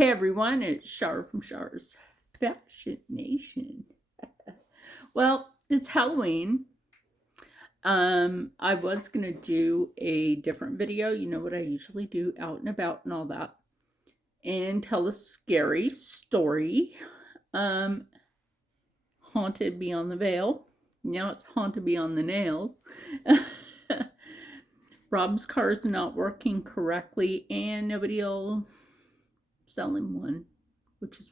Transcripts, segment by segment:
Hey everyone, it's Shar from Shar's Fashion Nation. Well, it's Halloween. I was gonna do a different video, you know what I usually do, out and about and all that, and tell a scary story. Um, Haunted Beyond the Veil. Now it's Haunted Beyond the Nail. Rob's car is not working correctly, and nobody will sell him one, which is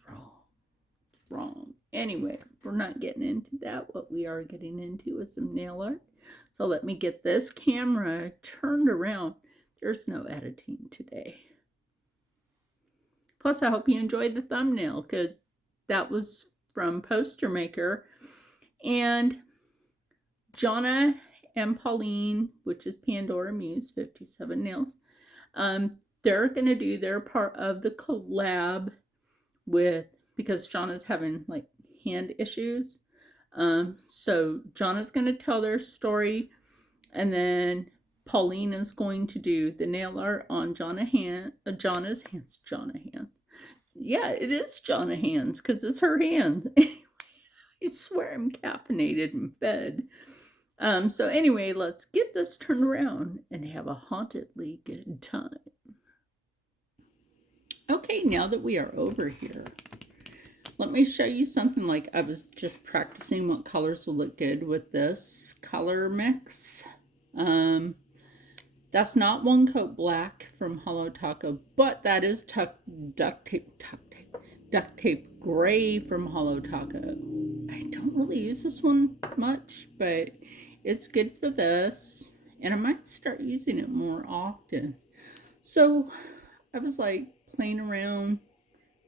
wrong. Anyway, we're not getting into that. What we are getting into is some nail art. So let me get this camera turned around. There's no editing today. Plus, I hope you enjoyed the thumbnail because that was from Poster Maker. And Jonna and Pauline, which is Pandora Muse 57 Nails, they're going to do their part of the collab with, because Jonna's having like hand issues. So Jonna's going to tell their story, and then Pauline is going to do the nail art on Jonna's hands. Yeah, it is Jonna hands because it's her hands. I swear I'm caffeinated and fed. So anyway, let's get this turned around and have a hauntedly good time. Okay, now that we are over here, let me show you something. Like, I was just practicing what colors will look good with this color mix. That's not One Coat Black from Holo Taco, but that is duct tape gray from Holo Taco. I don't really use this one much, but it's good for this, and I might start using it more often. So I was like playing around,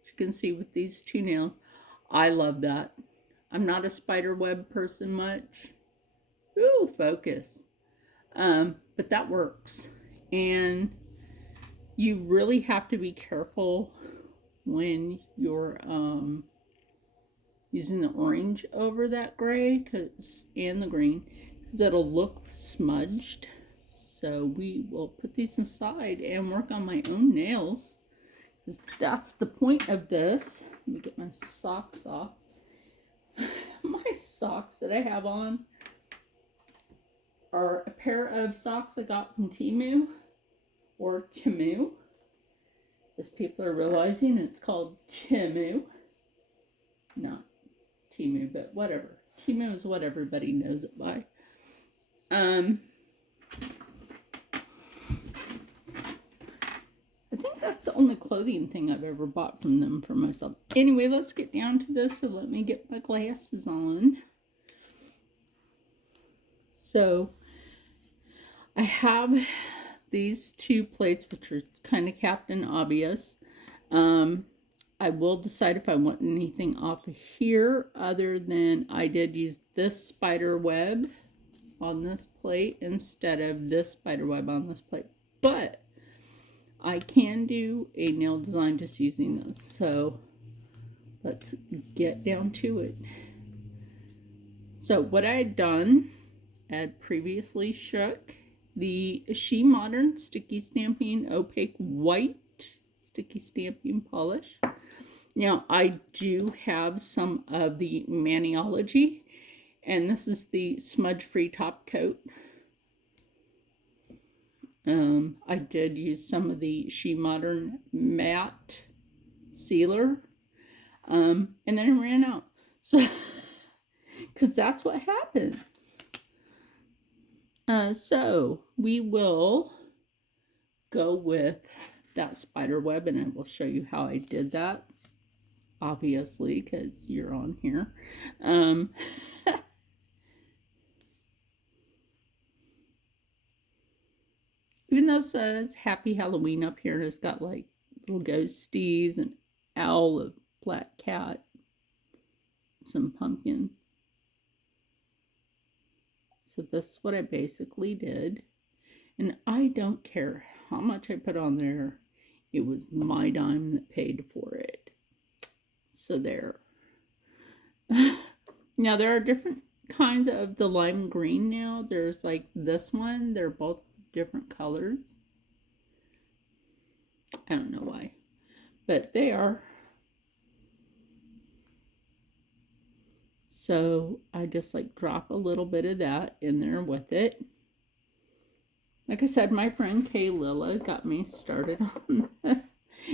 as you can see, with these two nails. I love that. I'm not a spider web person much. Ooh, focus. But that works. And you really have to be careful when you're using the orange over that gray and the green, because it'll look smudged. So we will put these aside and work on my own nails, because that's the point of this. Let me get my socks off. My socks that I have on are a pair of socks I got from Temu, or Temu, as people are realizing it's called Temu, not Temu, but whatever. Temu is what everybody knows it by. I think that's the only clothing thing I've ever bought from them for myself. Anyway, let's get down to this. So let me get my glasses on. So I have these two plates, which are kind of Captain Obvious. I will decide if I want anything off of here, other than I did use this spider web on this plate instead of this spider web on this plate. But I can do a nail design just using those. So let's get down to it. So what I had done, I had previously shook the She Modern Sticky Stamping Opaque White Sticky Stamping Polish. Now, I do have some of the Maniology, and this is the smudge-free top coat. I did use some of the She Modern Matte Sealer, and then I ran out. So, because that's what happened. So we will go with that spider web, and I will show you how I did that, obviously, because you're on here. Even though it says Happy Halloween up here, and it's got like little ghosties, an owl, a black cat, some pumpkin. So this is what I basically did. And I don't care how much I put on there. It was my dime that paid for it. So there. Now there are different kinds of the lime green now. There's like this one. They're both different colors. I don't know why. but they are. So I just like drop a little bit of that in there with it. Like I said, my friend Kay Lilla got me started on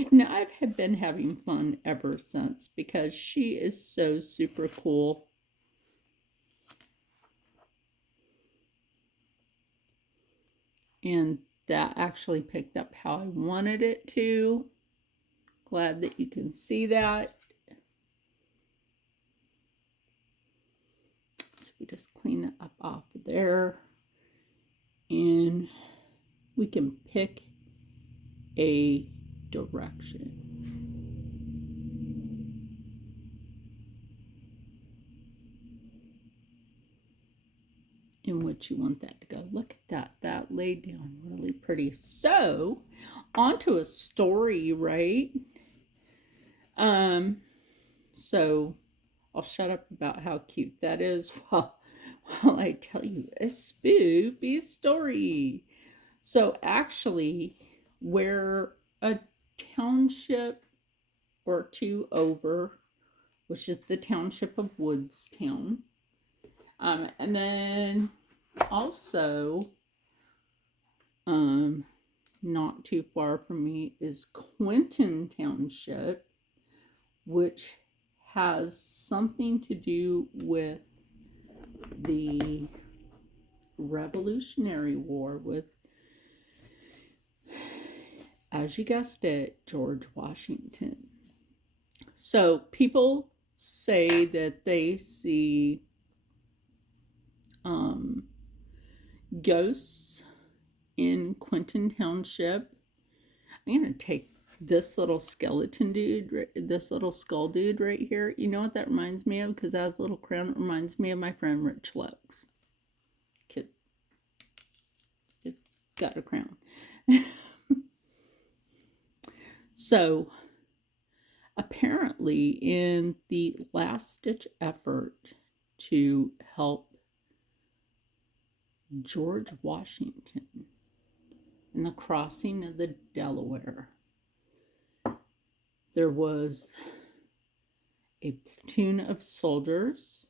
now I've been having fun ever since because she is so super cool. And that actually picked up how I wanted it to. Glad that you can see that. So we just clean it up off of there. And we can pick a direction. In which you want that to go. Look at that. That laid down really pretty. So, onto a story, right? So I'll shut up about how cute that is while I tell you a spoopy story. So actually, we're a township or two over, which is the township of Woodstown. And then also, not too far from me is Quinton Township, which has something to do with the Revolutionary War with, as you guessed it, George Washington. So people say that they see ghosts in Quinton Township. I'm going to take this little skeleton dude, this little skull dude right here. You know what that reminds me of? Because that has a little crown. It reminds me of my friend Rich Lux. Kid. It's got a crown. So, apparently, in the last-ditch effort to help George Washington in the crossing of the Delaware, there was a platoon of soldiers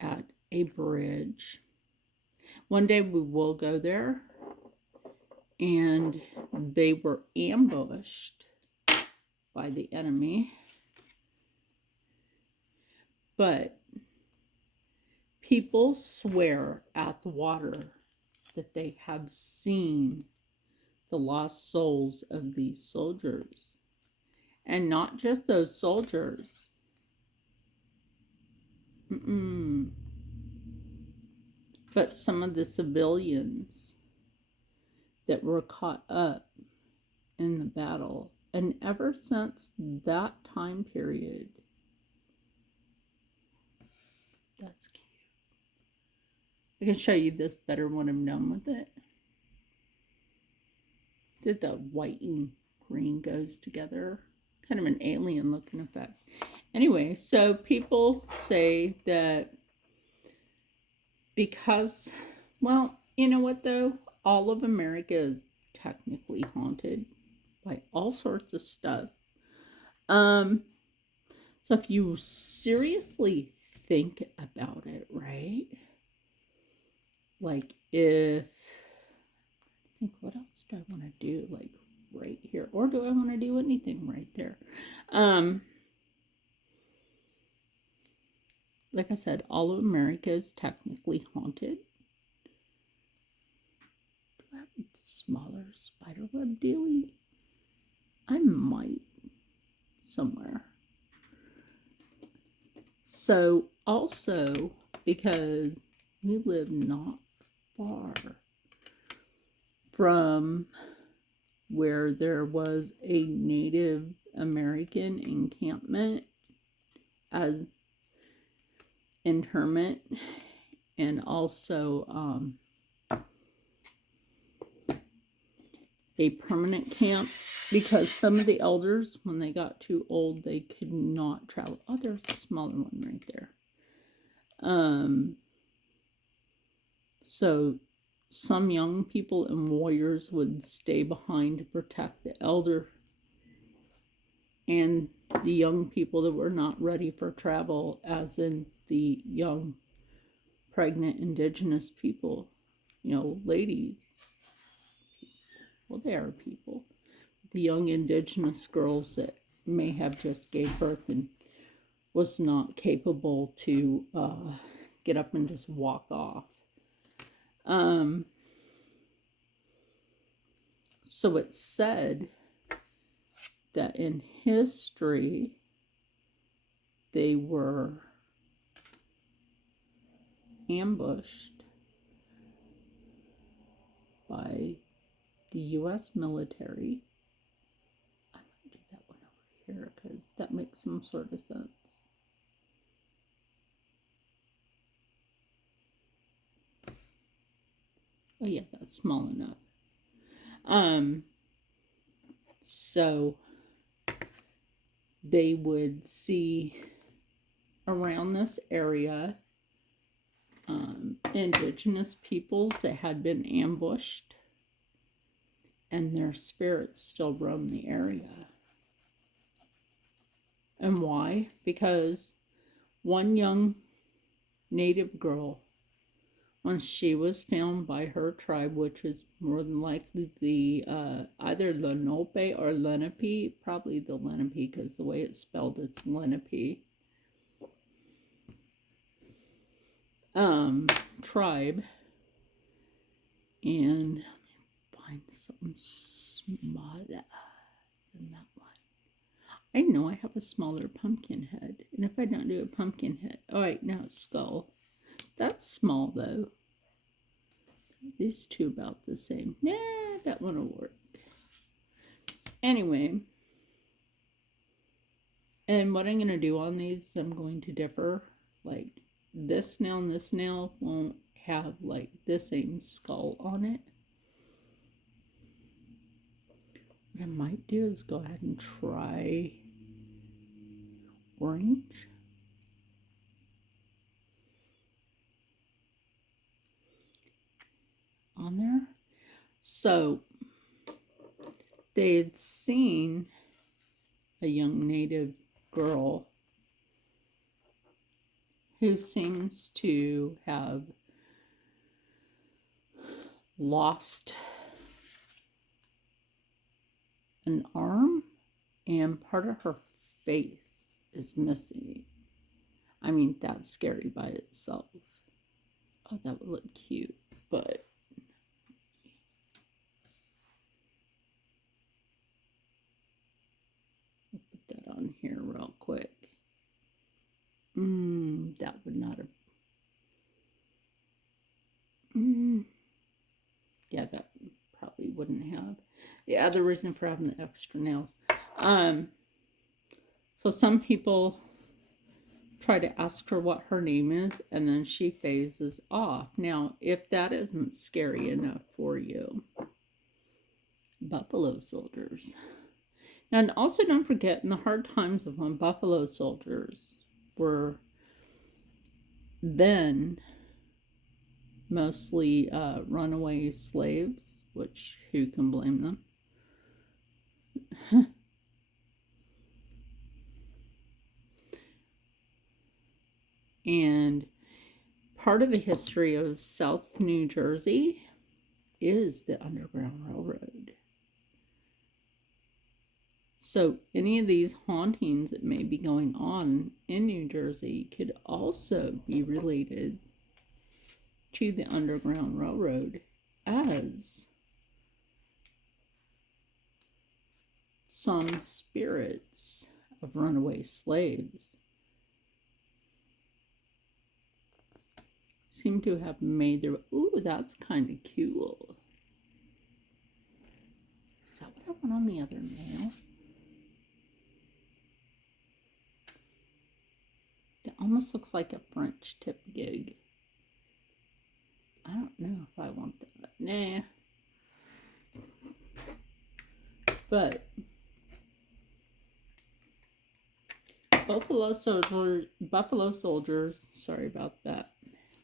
at a bridge. One day we will go there, and they were ambushed by the enemy. But people swear at the water that they have seen the lost souls of these soldiers. And not just those soldiers. But some of the civilians that were caught up in the battle. And ever since that time period, that's cute. I can show you this better when I'm done with it. Did the white and green goes together. Kind of an alien looking effect. Anyway, so people say that because, well, you know what though? All of America is technically haunted by all sorts of stuff. So if you seriously think about it, right? Like if, I think what else do I want to do? Like right here, or do I want to do anything right there? Like I said, all of America is technically haunted. Do I have a smaller spiderweb dealie? I might somewhere. So also, because we live not far from where there was a Native American encampment as interment, and also a permanent camp, because some of the elders, when they got too old, they could not travel. Oh, there's a smaller one right there. So some young people and warriors would stay behind to protect the elder and the young people that were not ready for travel, as in the young, pregnant, indigenous people, ladies. Well, they are people. The young indigenous girls that may have just gave birth and was not capable to get up and just walk off. So it's said that in history they were ambushed by the U.S. military. I might do that one over here because that makes some sort of sense. Oh yeah, that's small enough. So they would see around this area indigenous peoples that had been ambushed, and their spirits still roam the area. And why? Because one young native girl, when she was found by her tribe, which is more than likely the either Lenape or Lenape, probably the Lenape because the way it's spelled, it's Lenape. Tribe, and let me find something smaller than that one. I know I have a smaller pumpkin head, and if I don't do a pumpkin head, all right, now skull. That's small though. These two about the same. Nah, that one will work. Anyway, and what I'm going to do on these, I'm going to differ. Like this snail and this snail won't have like the same skull on it. What I might do is go ahead and try orange. On there. So they had seen a young native girl who seems to have lost an arm, and part of her face is missing. I mean, that's scary by itself. Oh, that would look cute, but I'll put that on here real quick. That would not have. Yeah, that probably wouldn't have. The other reason for having the extra nails. So some people try to ask her what her name is, and then she phases off. Now, if that isn't scary enough for you, buffalo soldiers. Now, and also don't forget, in the hard times of when buffalo soldiers were then mostly runaway slaves, which who can blame them? And part of the history of South New Jersey is the Underground Railroad. So any of these hauntings that may be going on in New Jersey could also be related to the Underground Railroad, as some spirits of runaway slaves seem to have made their... Ooh, that's kind of cool. Is that what I want on the other nail? It almost looks like a French tip gig. I don't know if I want that. Nah. But Buffalo soldiers, sorry about that.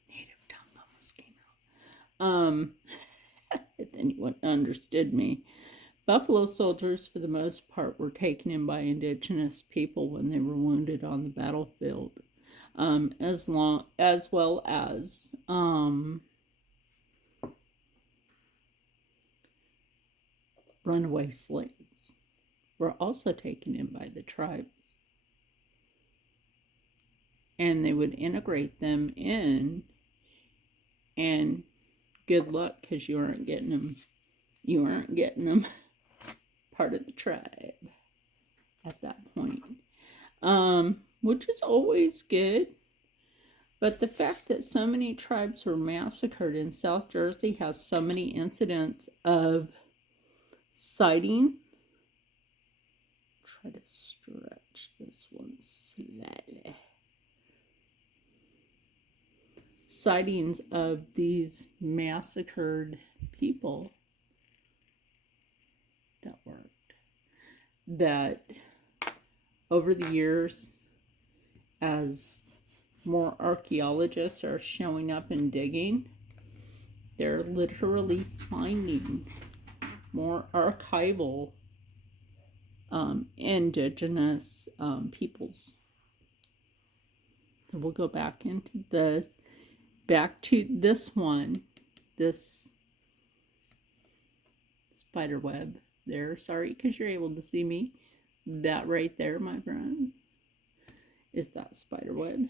Native tongue almost came out. then you wouldn't have understood me. Buffalo soldiers, for the most part, were taken in by indigenous people when they were wounded on the battlefield, as well as runaway slaves were also taken in by the tribes. And they would integrate them in, and good luck, because you aren't getting them. You aren't getting them part of the tribe at that point, which is always good. But the fact that so many tribes were massacred in South Jersey has so many incidents of sightings. Try to stretch this one slightly. Sightings of these massacred people that worked. That over the years, as more archaeologists are showing up and digging, they're literally finding more archival indigenous peoples. So we'll go back to this one, this spider web there. Sorry, because you're able to see me. That right there, my friend, is that spider web.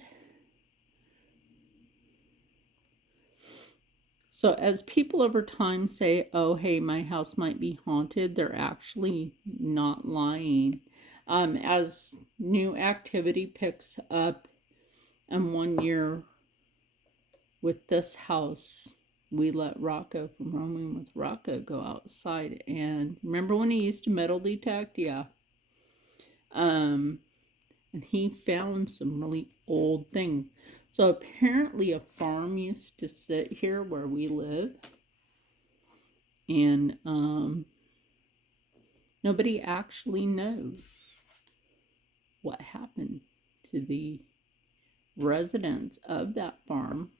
So as people over time say, oh, hey, my house might be haunted, they're actually not lying. As new activity picks up, and 1 year with this house, we let Rocco from Roaming with Rocco go outside. And remember when he used to metal detect? Yeah. And he found some really old things. So apparently a farm used to sit here where we live. And nobody actually knows what happened to the residents of that farm.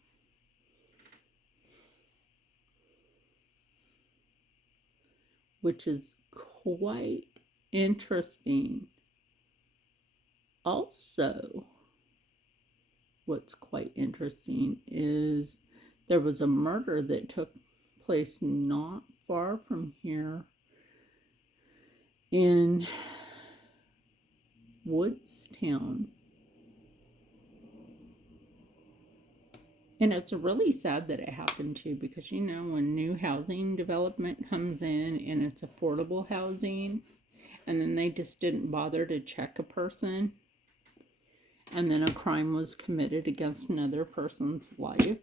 Which is quite interesting. Also, what's quite interesting is there was a murder that took place not far from here in Woodstown. And it's really sad that it happened too, because you know, when new housing development comes in and it's affordable housing, and then they just didn't bother to check a person, and then a crime was committed against another person's life.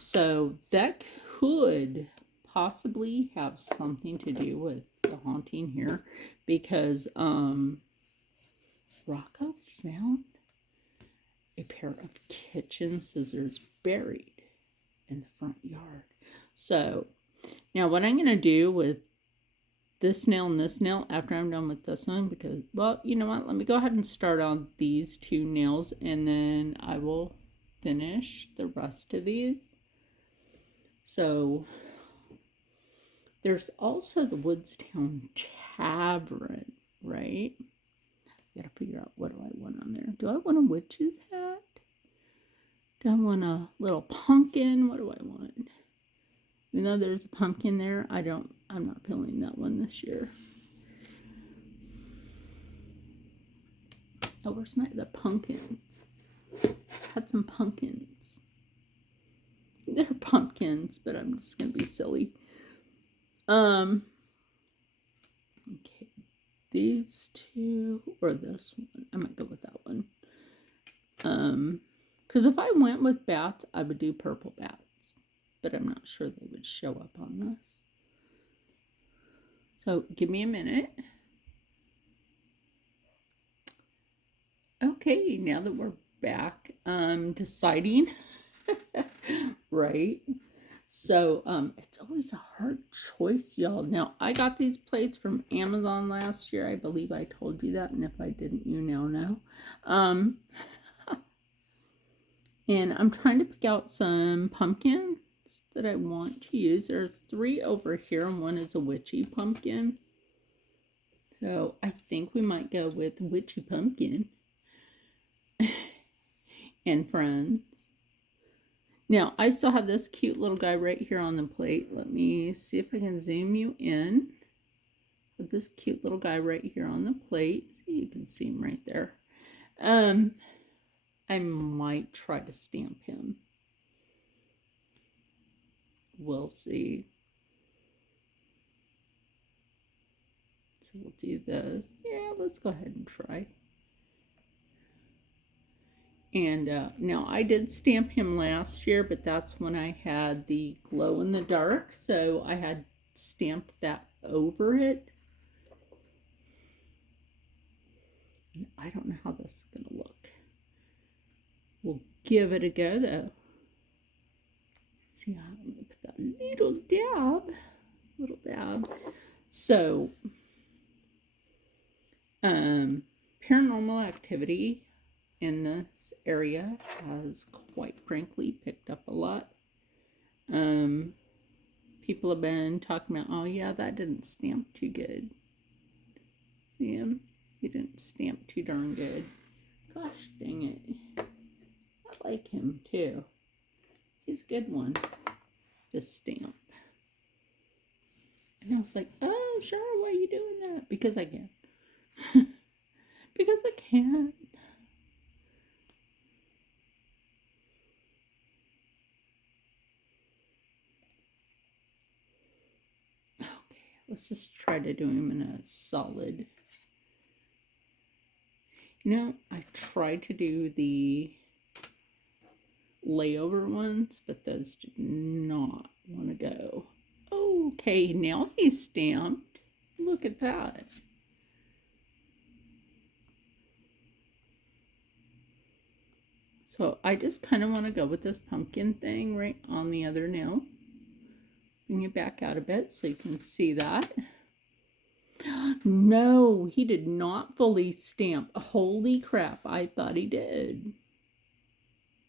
So that could possibly have something to do with the haunting here, because Rocco found a pair of kitchen scissors buried in the front yard. So now what I'm going to do with this nail and this nail after I'm done with this one, because, well, you know what, let me go ahead and start on these two nails, and then I will finish the rest of these. So there's also the Woodstown Tavern, right? I gotta figure out, what do I want on there? Do I want a witch's hat? Do I want a little pumpkin? What do I want? Even though there's a pumpkin there, I'm not feeling that one this year. Oh, where's the pumpkins? Had some pumpkins. They're pumpkins, but I'm just gonna be silly. Okay, these two or this one. I might go with that one. Because if I went with bats, I would do purple bats, but I'm not sure they would show up on this. So give me a minute. Okay, now that we're back, deciding, right? So it's always a hard choice, y'all. Now, I got these plates from Amazon last year. I believe I told you that, and if I didn't, you now know. And I'm trying to pick out some pumpkins that I want to use. There's 3 over here, and one is a witchy pumpkin. So I think we might go with witchy pumpkin and friends. Now, I still have this cute little guy right here on the plate. Let me see if I can zoom you in. With this cute little guy right here on the plate. You can see him right there. I might try to stamp him. We'll see. So we'll do this. Yeah, let's go ahead and try. And now I did stamp him last year, but that's when I had the glow in the dark. So I had stamped that over it. And I don't know how this is going to look. We'll give it a go though. See how I'm going to put that little dab. So, paranormal activity in this area has quite frankly picked up a lot. People have been talking about, oh yeah, that didn't stamp too good. See him? He didn't stamp too darn good. Gosh dang it. I like him too. He's a good one to stamp. And I was like, oh, sure, why are you doing that? Because I can. Because I can. Okay, let's just try to do him in a solid. You know, I tried to do the layover ones, but those did not want to go. Okay, now he's stamped. Look at that. So I just kind of want to go with this pumpkin thing right on the other nail. Bring it back out a bit so you can see that. No, he did not fully stamp. Holy crap, I thought he did.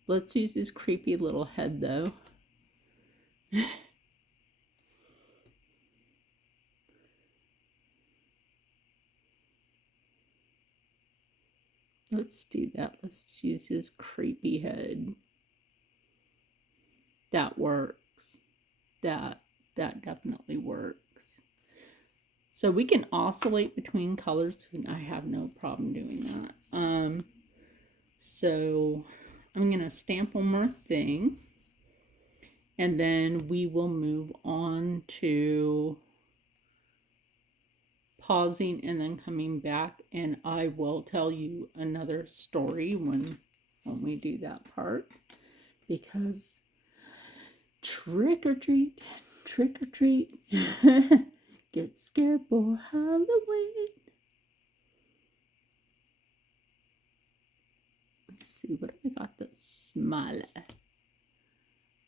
Let's use his creepy little head though. Let's do that. Let's use his creepy head. That works. That definitely works. So we can oscillate between colors. I have no problem doing that. So I'm going to stamp one more thing. And then we will move on to pausing and then coming back. And I will tell you another story when we do that part. Because trick or treat, trick or treat. Get scared for Halloween. Let's see, what have I got that's smaller?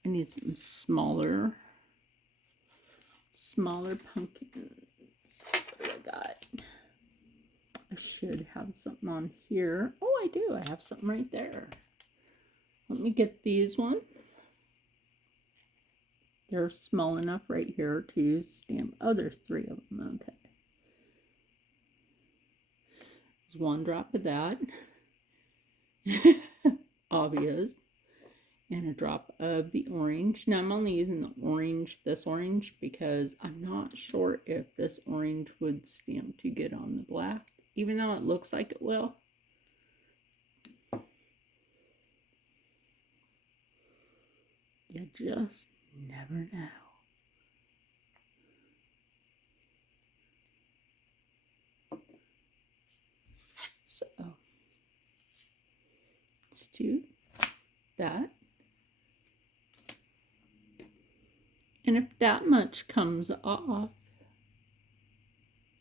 I need some smaller pumpkins. What do I got? I should have something on here. Oh, I do. I have something right there. Let me get these ones. They're small enough right here to stamp. Oh, there's 3 of them. Okay. There's 1 drop of that. Obvious. And a drop of the orange. Now I'm only using the orange, this orange, because I'm not sure if this orange would stamp too good on the black, even though it looks like it will. You just never know. So let's do that. And if that much comes off,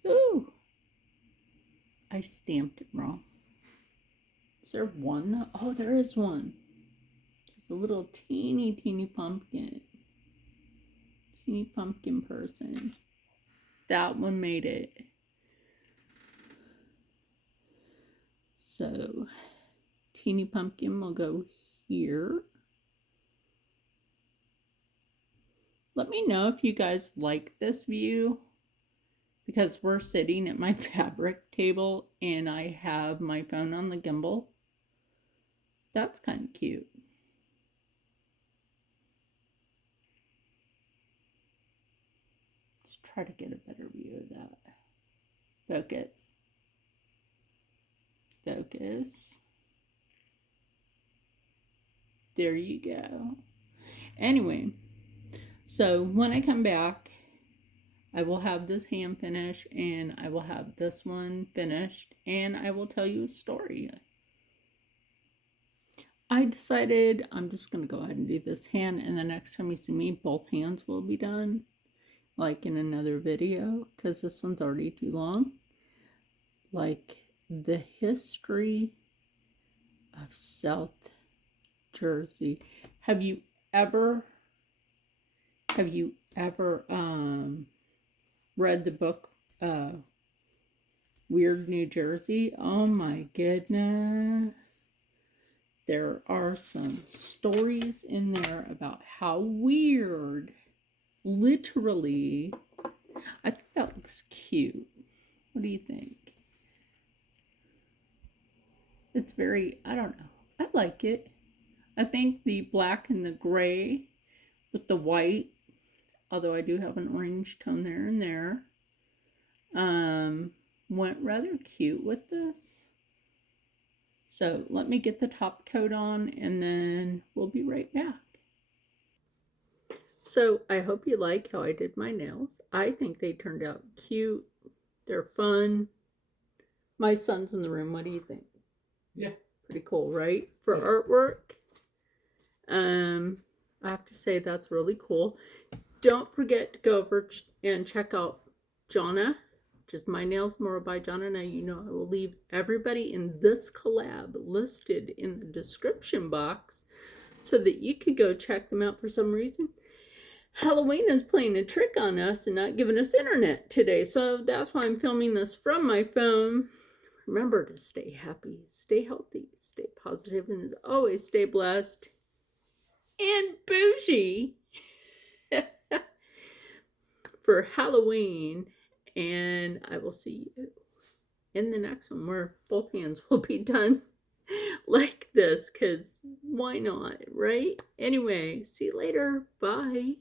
ooh, I stamped it wrong. Is there one though? Oh, there is one. Just a little teeny pumpkin. Teeny pumpkin person. That one made it. So, teeny pumpkin will go here. Let me know if you guys like this view, because we're sitting at my fabric table and I have my phone on the gimbal. That's kind of cute. Let's try to get a better view of that. Focus. Focus. There you go. Anyway, so when I come back, I will have this hand finished and I will have this one finished and I will tell you a story. I decided I'm just going to go ahead and do this hand, and the next time you see me, both hands will be done, like in another video, because this one's already too long. Like the history of South Jersey. Have you ever read the book Weird New Jersey? Oh my goodness. There are some stories in there about how weird, literally. I think that looks cute. What do you think? It's very, I don't know. I like it. I think the black and the gray with the white, although I do have an orange tone there and there, went rather cute with this. So let me get the top coat on and then we'll be right back. So I hope you like how I did my nails. I think they turned out cute. They're fun. My son's in the room. What do you think? Yeah. Pretty cool, right? For artwork. I have to say that's really cool. Don't forget to go over and check out Jonna, which is My Nails More by Jonna. Now, you know I will leave everybody in this collab listed in the description box so that you could go check them out. For some reason, Halloween is playing a trick on us and not giving us internet today, so that's why I'm filming this from my phone. Remember to stay happy, stay healthy, stay positive, and as always, stay blessed and bougie for Halloween. And I will see you in the next one where both hands will be done like this, because why not, right? Anyway, see you later. Bye.